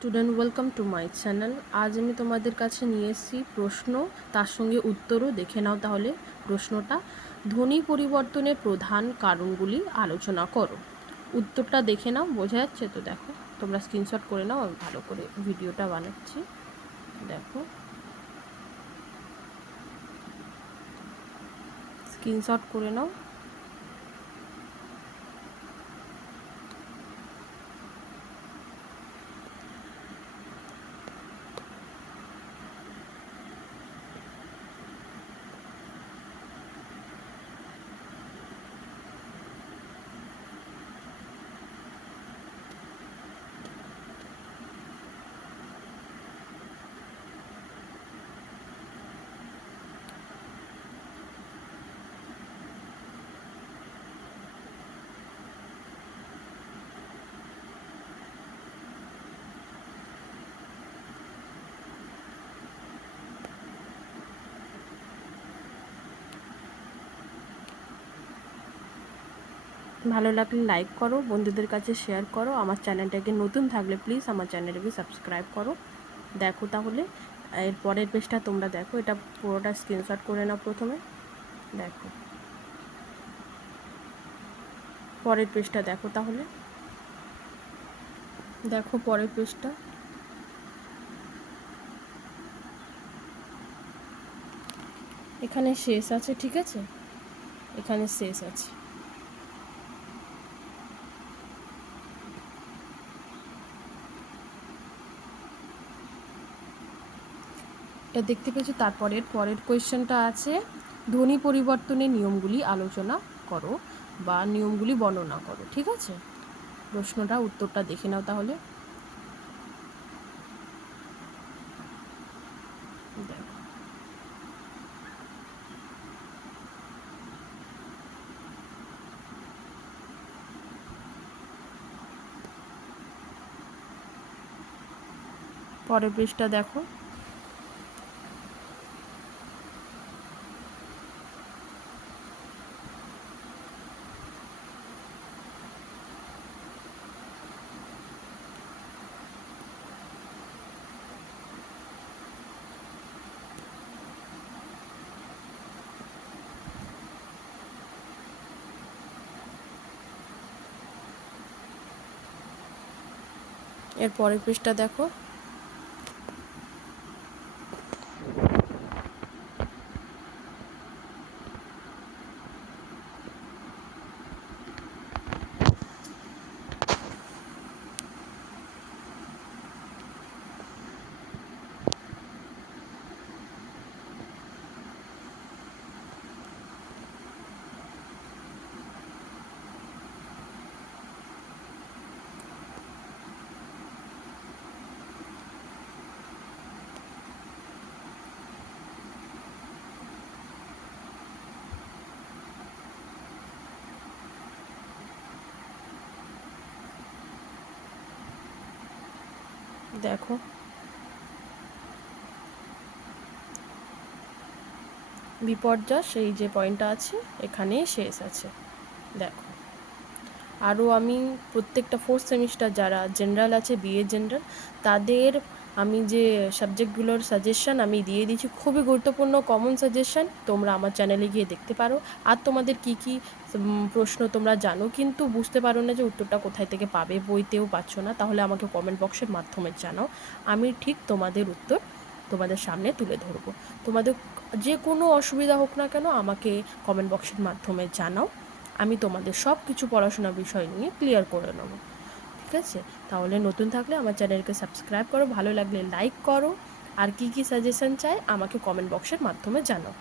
Student welcome to my channel. আজ আমি তোমাদের কাছে নিয়ে এসেছি প্রশ্ন, তার সঙ্গে উত্তরও। দেখে নাও তাহলে প্রশ্নটা। ধ্বনি পরিবর্তনের প্রধান কারণগুলি আলোচনা করো। উত্তরটা দেখে নাও, বোঝা যাচ্ছে তো? দেখো, তোমরা স্ক্রিনশট করে নাও, আমি ভালো করে ভিডিওটা বানাচ্ছি। দেখো, স্ক্রিনশট করে নাও। ভালো লাগলে লাইক করো, বন্ধুদের কাছে শেয়ার করো। আমার চ্যানেলটাকে নতুন থাকলে প্লিজ আমার চ্যানেলটাকে সাবস্ক্রাইব করো। দেখো তাহলে এর পরের পেজটা তোমরা দেখো, এটা পুরোটা স্ক্রিনশট করে নাও প্রথমে। দেখো, পরের পেজটা দেখো তাহলে। দেখো পরের পেজটা, এখানে শেষ আছে, ঠিক আছে? এখানে শেষ আছে। এটা দেখতে পেয়েছো? তারপরের পরের কোয়েশ্চেনটা আছে, ধ্বনি পরিবর্তনের নিয়মগুলি আলোচনা করো বা নিয়মগুলি বর্ণনা করো, ঠিক আছে? প্রশ্নটা, উত্তরটা দেখে নাও তাহলে। দেখো, পরের পেজটা দেখো। এর পরের পেজটা দেখো। দেখো, বিপর্যয় সেই যে পয়েন্টটা আছে এখানেই শেষ আছে। দেখো, আরও আমি প্রত্যেকটা ফোর্থ সেমিস্টার যারা জেনারেল আছে, বিএ জেনারেল, তাদের আমি যে সাবজেক্টগুলোর সাজেশন আমি দিয়ে দিয়েছি, খুবই গুরুত্বপূর্ণ কমন সাজেশন। তোমরা আমার চ্যানেলে গিয়ে দেখতে পারো। আর তোমাদের কি কি প্রশ্ন তোমরা জানো কিন্তু বুঝতে পারো না যে উত্তরটা কোথায় থেকে পাবে, বইতেও পাচ্ছ না, তাহলে আমাকে কমেন্ট বক্সের মাধ্যমে জানাও। আমি ঠিক তোমাদের উত্তর তোমাদের সামনে তুলে ধরবো। তোমাদের যে কোনো অসুবিধা হোক না কেন আমাকে কমেন্ট বক্সের মাধ্যমে জানাও। আমি তোমাদের সব কিছু পড়াশোনা বিষয় নিয়ে ক্লিয়ার করে নেব, ঠিক আছে? তাহলে নতুন থাকলে আমার চ্যানেলকে সাবস্ক্রাইব করো, ভালো লাগলে লাইক করো, আর কি কি সাজেশন চাই আমাকে কমেন্ট বক্সের মাধ্যমে জানাও।